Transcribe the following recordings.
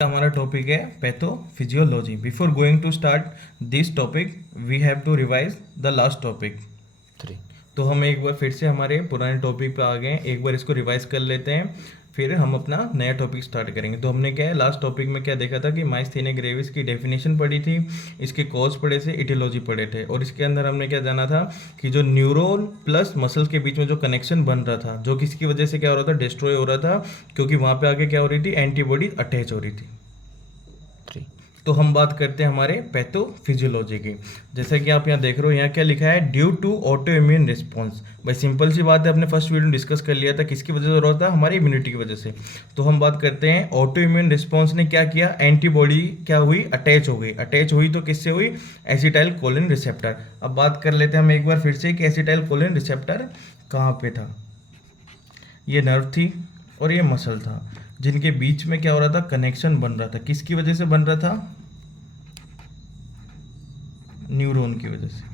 हमारा टॉपिक है pathophysiology. Before going to start this topic we have to revise the last topic 3. तो हम एक बार फिर से हमारे पुराने टॉपिक पे आ गए हैं। एक बार इसको रिवाइज कर लेते हैं, फिर हम अपना नया टॉपिक स्टार्ट करेंगे। तो हमने क्या है, लास्ट टॉपिक में क्या देखा था कि माइस्थेनिया ग्रेविस की डेफिनेशन पढ़ी थी, इसके कॉज पढ़े थे, इटियोलॉजी पढ़े थे, और इसके अंदर हमने क्या जाना था कि जो न्यूरॉन प्लस मसल्स के बीच में जो कनेक्शन बन रहा था, जो किसकी वजह से क्या हो रहा था, डिस्ट्रॉय हो रहा था, क्योंकि वहाँ पे आगे क्या हो रही थी, एंटीबॉडी अटैच हो रही थी। तो हम बात करते हैं हमारे पैथोफिजियोलॉजी की। जैसा कि आप यहाँ देख रहे हो, यहाँ क्या लिखा है, due to auto immune response. भाई सिंपल सी बात है, अपने फर्स्ट वीडियो में डिस्कस कर लिया था, किसकी वजह से हो रहा था, हमारी इम्यूनिटी की वजह से। तो हम बात करते हैं ऑटो इम्यून रिस्पॉन्स ने क्या किया, एंटीबॉडी क्या हुई, अटैच हो गई। अटैच हुई तो किससे हुई, एसिटाइल कोलिन रिसेप्टर। अब बात कर लेते हैं हम एक बार फिर से कि एसिटाइल कोलिन रिसेप्टर कहाँ पे था। ये नर्व थी और ये मसल था, जिनके बीच में क्या हो रहा था, कनेक्शन बन रहा था। किसकी वजह से बन रहा था, न्यूरॉन की वजह से।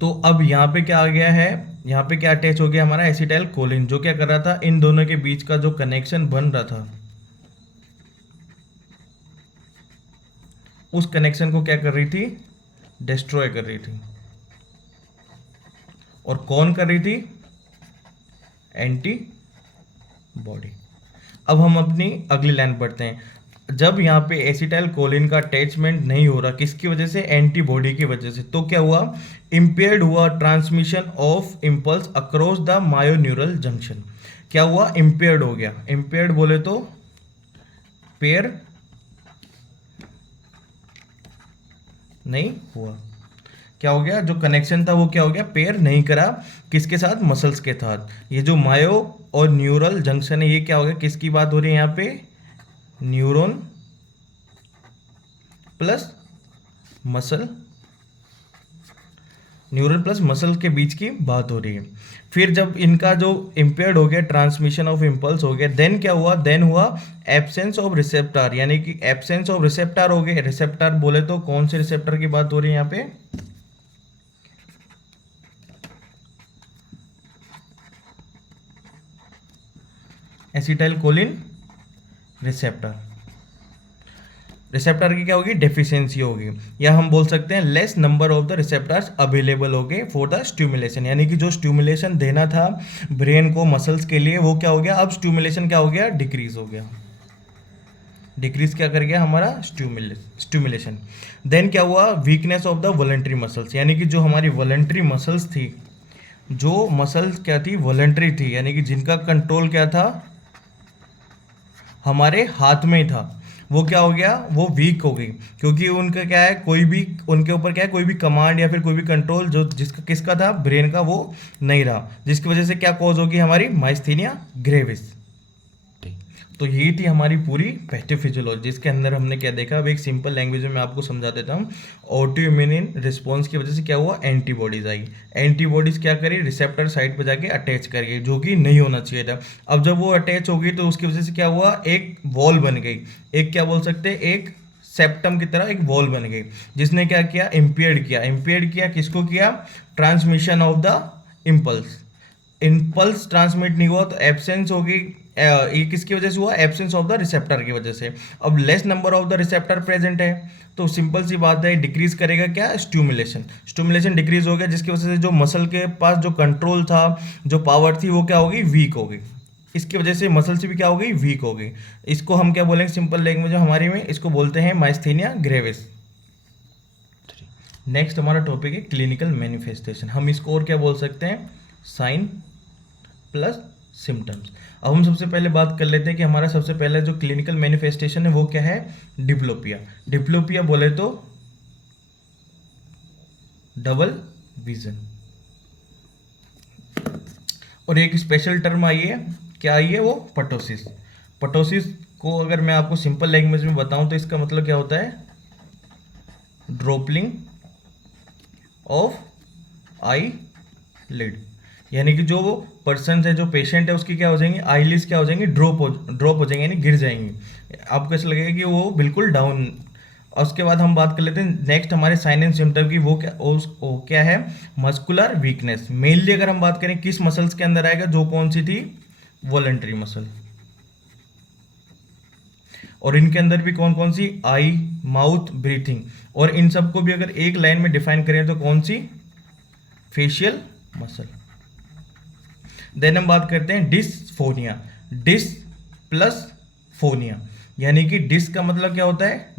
तो अब यहाँ पे क्या आ गया है, यहाँ पे क्या अटैच हो गया, हमारा एसिटाइल कोलिन, जो क्या कर रहा था, इन दोनों के बीच का जो कनेक्शन बन रहा था, उस कनेक्शन को क्या कर रही थी, डिस्ट्रॉय कर रही थी। और कौन कर रही थी, एंटी बॉडी। अब हम अपनी अगली लाइन पढ़ते हैं। जब यहाँ पे एसिटाइल कोलिन का अटैचमेंट नहीं हो रहा, किसकी वजह से, एंटीबॉडी की वजह से, तो क्या हुआ, इंपेयर्ड हुआ transmission of impulse across the myoneural junction. क्या हुआ, इंपेयर्ड हो गया। इंपेयर्ड बोले तो पेयर नहीं हुआ। क्या हो गया, जो कनेक्शन था वो क्या हो गया, पेयर नहीं करा, किसके साथ, मसल्स के साथ। ये जो मायो और न्यूरल जंक्शन है, ये क्या हो गया, किसकी बात हो रही है यहाँ पे, neuron plus muscle, neural plus muscle के बीच की बात हो रही है। फिर जब इनका जो इम्पेयर्ड हो गया, ट्रांसमिशन ऑफ इम्पल्स हो गया, देन क्या हुआ, देन हुआ एब्सेंस ऑफ रिसेप्टर, यानी कि एब्सेंस ऑफ रिसेप्टर हो गए। रिसेप्टर बोले तो कौन से रिसेप्टर की बात हो रही है यहाँ पे, एसिटाइल कोलिन रिसेप्टर। रिसेप्टर की क्या होगी, डेफिशिएंसी होगी, या हम बोल सकते हैं less number of the receptors available हो गए फॉर द स्टिमुलेशन। यानी कि जो स्टिमुलेशन देना था ब्रेन को, मसल्स के लिए, वो क्या हो गया, अब स्टिमुलेशन क्या हो गया, डिक्रीज हो गया। डिक्रीज क्या कर गया हमारा, स्टिमुलेशन। देन क्या हुआ, weakness of the voluntary muscles, यानी कि जो हमारी वॉलंटरी मसल्स थी, जो मसल्स क्या थी, वॉलंटरी थी, यानी कि जिनका कंट्रोल क्या था, हमारे हाथ में ही था, वो क्या हो गया, वो वीक हो गई। क्योंकि उनका क्या है, कोई भी उनके ऊपर क्या है, कोई भी कमांड या फिर कोई भी कंट्रोल जो जिसका किसका था, ब्रेन का, वो नहीं रहा, जिसकी वजह से क्या कॉज होगी, हमारी माइस्थेनिया ग्रेविस। तो यही थी हमारी पूरी पैथोफिजियोलॉजी, जिसके अंदर हमने क्या देखा। अब एक सिंपल लैंग्वेज में मैं आपको समझा देता हूँ। ऑटो इम्यून रिस्पॉन्स की वजह से क्या हुआ, एंटीबॉडीज आई। एंटीबॉडीज क्या करी, रिसेप्टर साइट पर जाके अटैच कर गई, जो कि नहीं होना चाहिए था। अब जब वो अटैच हो गई तो उसकी वजह से क्या हुआ, एक वॉल बन गई, एक क्या बोल सकते हैं, एक सेप्टम की तरह एक वॉल बन गई, जिसने क्या किया, इम्पेयर्ड किया। इम्पेयर्ड किया किसको किया, transmission of the impulse. Impulse transmit नहीं हुआ तो एब्सेंस होगी। ये किसकी वजह से हुआ, एब्सेंस ऑफ द रिसेप्टर की वजह से। अब less number of the receptor present है, तो सिंपल सी बात है, डिक्रीज करेगा क्या, स्टिमुलेशन। स्टिमुलेशन डिक्रीज हो गया, जिसकी वजह से जो मसल के पास जो कंट्रोल था, जो पावर थी, वो क्या हो गई, वीक हो गई। इसकी वजह से मसल से भी क्या हो गई, वीक हो गई। इसको हम क्या बोलेंगे, सिंपल लैंग्वेज हमारी में इसको बोलते हैं माइस्थेनिया ग्रेविस। नेक्स्ट हमारा टॉपिक है क्लिनिकल मैनिफेस्टेशन। हम इसको और क्या बोल सकते हैं, साइन प्लस सिम्टम्स। अब हम सबसे पहले बात कर लेते हैं कि हमारा सबसे पहले जो क्लिनिकल मैनिफेस्टेशन है वो क्या है, डिप्लोपिया। डिप्लोपिया बोले तो डबल विजन। और एक स्पेशल टर्म आई है, क्या आई है वो, पटोसिस। पटोसिस को अगर मैं आपको सिंपल लैंग्वेज में बताऊं तो इसका मतलब क्या होता है, ड्रॉपलिंग ऑफ आई लिड। यानी कि जो वो पर्सन है, जो पेशेंट है, उसकी क्या हो जाएंगी, आईलिड्स क्या हो जाएंगी, ड्रॉप हो जाएंगे, यानी गिर जाएंगी। आपको ऐसा लगेगा कि वो बिल्कुल डाउन। और उसके बाद हम बात कर लेते हैं नेक्स्ट हमारे साइन एंड सिम्टम की। वो क्या है, मस्कुलर वीकनेस। मेनली अगर हम बात करें किस मसल्स के अंदर आएगा, जो कौन सी थी, वॉलंटरी मसल। और इनके अंदर भी कौन कौन सी, आई, माउथ, ब्रीथिंग, और इन सबको भी अगर एक लाइन में डिफाइन करें तो कौन सी, फेशियल मसल। देन हम बात करते हैं डिसफोनिया, डिस प्लस फोनिया, यानी कि डिस का मतलब क्या होता है,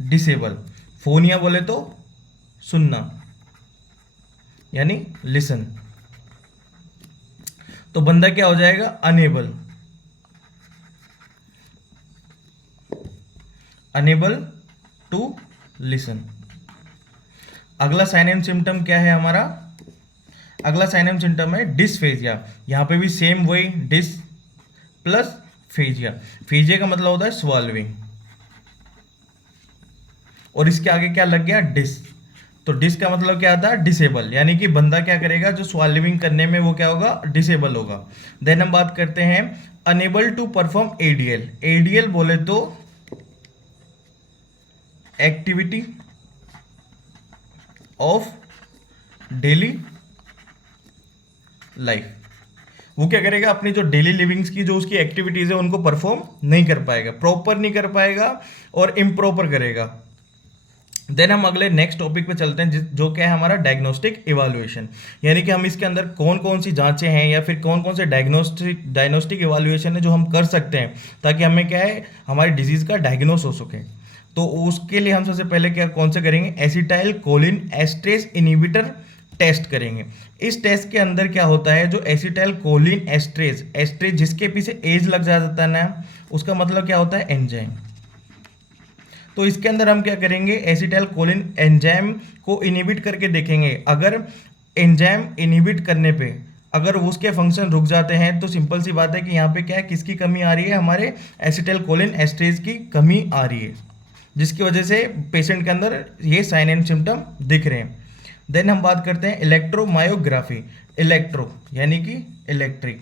डिसेबल, फोनिया बोले तो सुनना यानी लिसन, तो बंदा क्या हो जाएगा, अनेबल, अनेबल टू लिसन। अगला साइन एंड सिम्टम क्या है हमारा, अगला साइन एंड सिम्टम है डिसफेजिया। यहां पे भी सेम वही, डिस प्लस फेजिया, फेजिया का मतलब होता है स्वॉल्विंग, और इसके आगे क्या लग गया, डिस, तो डिस का मतलब क्या आता है, डिसेबल, यानी कि बंदा क्या करेगा, जो स्वॉल्विंग करने में वो क्या होगा, डिसेबल होगा। देन हम बात करते हैं unable to perform ADL, ADL बोले तो एक्टिविटी ऑफ डेली लाइफ, वो क्या करेगा, अपनी जो डेली लिविंग्स की जो उसकी एक्टिविटीज है उनको परफॉर्म नहीं कर पाएगा, प्रॉपर नहीं कर पाएगा और इम्प्रॉपर करेगा। देन हम अगले नेक्स्ट टॉपिक पे चलते हैं जो क्या है हमारा डायग्नोस्टिक इवैल्यूएशन, यानी कि हम इसके अंदर कौन कौन सी जांचें हैं या फिर कौन कौन से डायग्नोस्टिक इवैल्यूएशन है जो हम कर सकते हैं ताकि हमें क्या है, हमारी डिजीज का डायग्नोस हो सके। तो उसके लिए हम सबसे पहले क्या कौन से करेंगे, acetyl choline esterase inhibitor test करेंगे। इस टेस्ट के अंदर क्या होता है, जो एसिटाइल कोलिन एस्ट्रेज, एस्ट्रेज जिसके पीछे एज लग जाता है ना, उसका मतलब क्या होता है, एंजाइम। तो इसके अंदर हम क्या करेंगे, एसिटाइल कोलिन एंजाइम को इनहिबिट करके देखेंगे। अगर एंजाइम इनहिबिट करने पे अगर उसके फंक्शन रुक जाते हैं तो सिंपल सी बात है कि यहाँ पे क्या है, किसकी कमी आ रही है, हमारे एसिटाइल कोलिन एस्ट्रेज की कमी आ रही है, जिसकी वजह से पेशेंट के अंदर ये साइन एंड सिम्टम दिख रहे हैं। देन हम बात करते हैं इलेक्ट्रोमायोग्राफी, इलेक्ट्रो यानी कि इलेक्ट्रिक,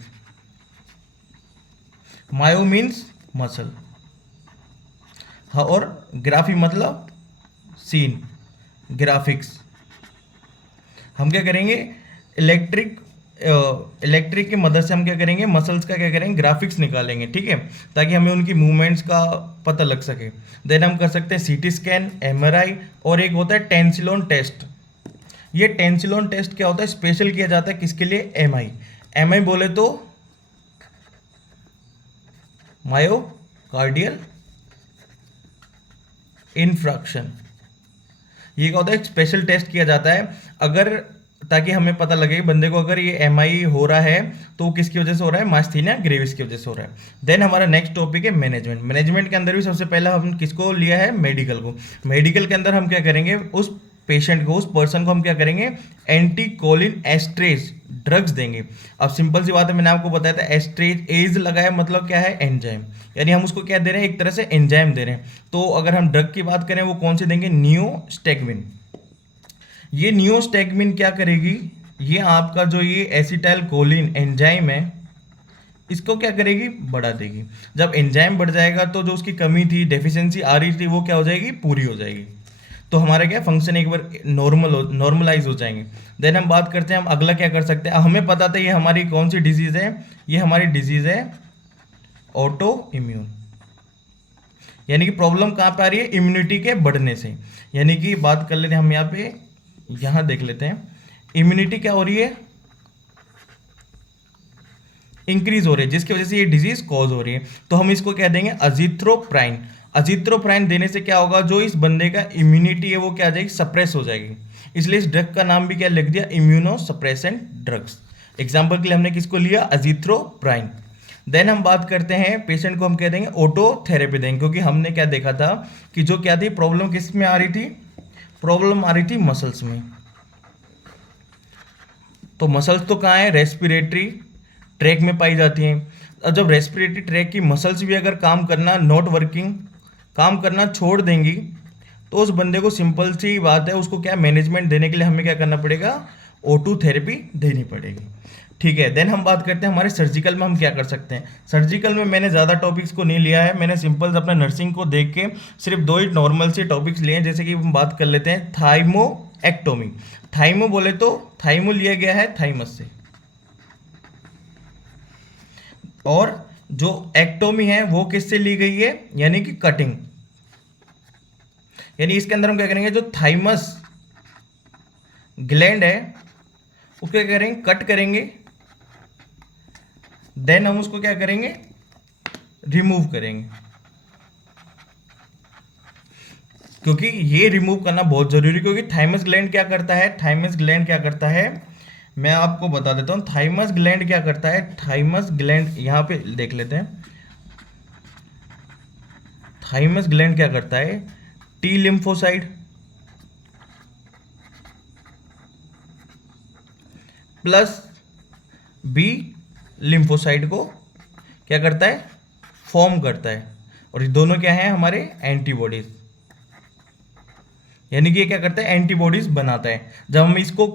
मायो मीन्स मसल, हाँ, और ग्राफी मतलब सीन, ग्राफिक्स। हम क्या करेंगे, इलेक्ट्रिक इलेक्ट्रिक की मदद से हम क्या करेंगे, मसल्स का क्या करेंगे, ग्राफिक्स निकालेंगे, ठीक है, ताकि हमें उनकी मूवमेंट्स का पता लग सके। देन हम कर सकते हैं सीटी स्कैन, एमआरआई, और एक होता है टेंसिलोन टेस्ट। ये टेंसिलोन टेस्ट क्या होता है, स्पेशल किया जाता है किसके लिए, एमआई, एमआई बोले तो मायोकार्डियल इन्फ्रैक्शन। ये क्या होता है, एक स्पेशल टेस्ट किया जाता है अगर, ताकि हमें पता लगे बंदे को अगर ये एमआई हो रहा है तो किसकी वजह से हो रहा है, मास्थीनिया ग्रेविस की वजह से हो रहा है। देन हमारा नेक्स्ट टॉपिक है मैनेजमेंट। मैनेजमेंट के अंदर भी सबसे पहला हम किसको लिया है, मेडिकल को। मेडिकल के अंदर हम क्या करेंगे, उस पेशेंट को, उस पर्सन को हम क्या करेंगे, एंटी कोलिन एस्ट्रेज ड्रग्स देंगे। अब सिंपल सी बात है, मैंने आपको बताया था एस्ट्रेज एज लगाया मतलब क्या है, एंजाइम, यानी हम उसको क्या दे रहे हैं, एक तरह से एंजाइम दे रहे हैं। तो अगर हम ड्रग की बात करें वो कौन से देंगे, नियोस्टेगमिन। ये नियोस्टेगमिन क्या करेगी, ये आपका जो ये एसिटाइल कोलिन एंजाइम है इसको क्या करेगी, बढ़ा देगी। जब एंजाइम बढ़ जाएगा तो जो उसकी कमी थी, डेफिशिएंसी आ रही थी, वो क्या हो जाएगी, पूरी हो जाएगी। तो हमारे क्या फंक्शन एक बार नॉर्मलाइज हो जाएंगे। देन हम बात करते हैं हम अगला क्या कर सकते हैं। हमें पता था ये हमारी कौन सी डिजीज है, ये हमारी डिजीज है ऑटो इम्यून, यानी कि प्रॉब्लम कहाँ पे आ रही है, इम्यूनिटी के बढ़ने से। यानी कि बात कर लेते हैं हम यहाँ पे, यहाँ देख लेते हैं इम्यूनिटी क्या हो रही है, इंक्रीज हो रही है, जिसकी वजह से ये डिजीज कॉज हो रही है। तो हम इसको कह देंगे अजिथ्रोप्राइन। अजिथ्रोप्राइन देने से क्या होगा, जो इस बंदे का इम्यूनिटी है वो क्या आ जाएगी, सप्रेस हो जाएगी। इसलिए इस ड्रग का नाम भी क्या लिख दिया, इम्यूनो सप्रेसेंट ड्रग्स। एग्जाम्पल के लिए हमने किसको लिया, अजिथ्रोप्राइन। देन हम बात करते हैं पेशेंट को हम कह देंगे ऑटोथेरेपी देंगे, क्योंकि हमने क्या देखा था कि जो क्या थी प्रॉब्लम किस में आ रही थी, प्रॉब्लम आ रही थी मसल्स में। तो मसल्स तो कहाँ है, रेस्पिरेटरी ट्रैक में पाई जाती हैं। और जब रेस्पिरेटरी ट्रैक की मसल्स भी अगर काम करना नॉट वर्किंग, काम करना छोड़ देंगी, तो उस बंदे को सिंपल सी बात है, उसको क्या मैनेजमेंट देने के लिए हमें क्या करना पड़ेगा, O2 थेरेपी देनी पड़ेगी। ठीक है, देन हम बात करते हैं हमारे सर्जिकल में हम क्या कर सकते हैं। सर्जिकल में मैंने ज़्यादा टॉपिक्स को नहीं लिया है, मैंने सिंपल अपना नर्सिंग को देख के सिर्फ 2 ही नॉर्मल से टॉपिक्स लिए हैं। जैसे कि हम बात कर लेते हैं थाइमोएक्टोमी। थाइमो बोले तो थाइमो लिया गया है थाइमस से, और जो एक्टोमी है वो किससे ली गई है, यानी कि कटिंग। यानी इसके अंदर हम क्या करेंगे, जो थाइमस ग्लैंड है उसको क्या करेंगे, कट करेंगे, देन हम उसको क्या करेंगे, रिमूव करेंगे, क्योंकि ये रिमूव करना बहुत जरूरी, क्योंकि थाइमस ग्लैंड क्या करता है, थाइमस ग्लैंड क्या करता है, मैं आपको बता देता हूं। थाइमस ग्लैंड क्या करता है, थाइमस ग्लैंड यहां पे देख लेते हैं। थाइमस ग्लैंड क्या करता है, T lymphocyte plus B lymphocyte को क्या करता है, फॉर्म करता है, और ये दोनों क्या है, हमारे एंटीबॉडीज। यानी कि ये क्या करता है, एंटीबॉडीज बनाता है। जब हम इसको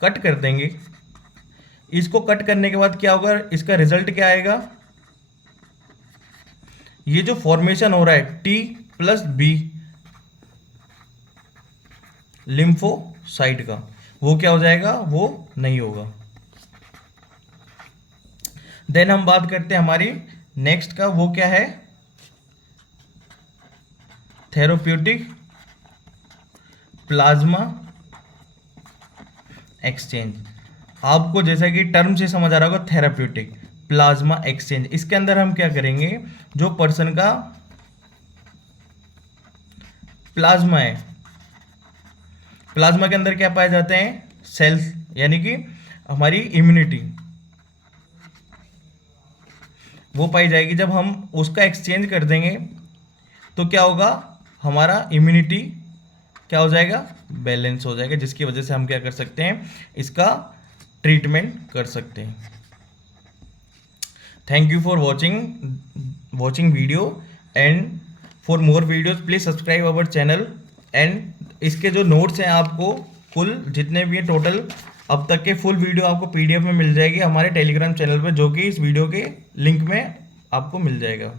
कट कर देंगे, इसको कट करने के बाद क्या होगा, इसका रिजल्ट क्या आएगा, ये जो फॉर्मेशन हो रहा है टी प्लस बी लिम्फोसाइट का, वो क्या हो जाएगा, वो नहीं होगा। देन हम बात करते हैं हमारी नेक्स्ट का, वो क्या है, थेराप्यूटिक प्लाज्मा एक्सचेंज। आपको जैसा कि टर्म से समझ आ रहा होगा, थेराप्यूटिक प्लाज्मा एक्सचेंज। इसके अंदर हम क्या करेंगे, जो पर्सन का प्लाज्मा है, प्लाज्मा के अंदर क्या पाए जाते हैं, सेल्स, यानी कि हमारी इम्यूनिटी वो पाई जाएगी। जब हम उसका एक्सचेंज कर देंगे तो क्या होगा, हमारा इम्यूनिटी क्या हो जाएगा, बैलेंस हो जाएगा, जिसकी वजह से हम क्या कर सकते हैं, इसका ट्रीटमेंट कर सकते हैं। Thank you for watching video, and for more videos please subscribe our channel. And इसके जो नोट्स हैं आपको कुल जितने भी हैं टोटल अब तक के फुल वीडियो आपको पीडीएफ में मिल जाएगी हमारे टेलीग्राम चैनल पे, जो कि इस वीडियो के लिंक में आपको मिल जाएगा।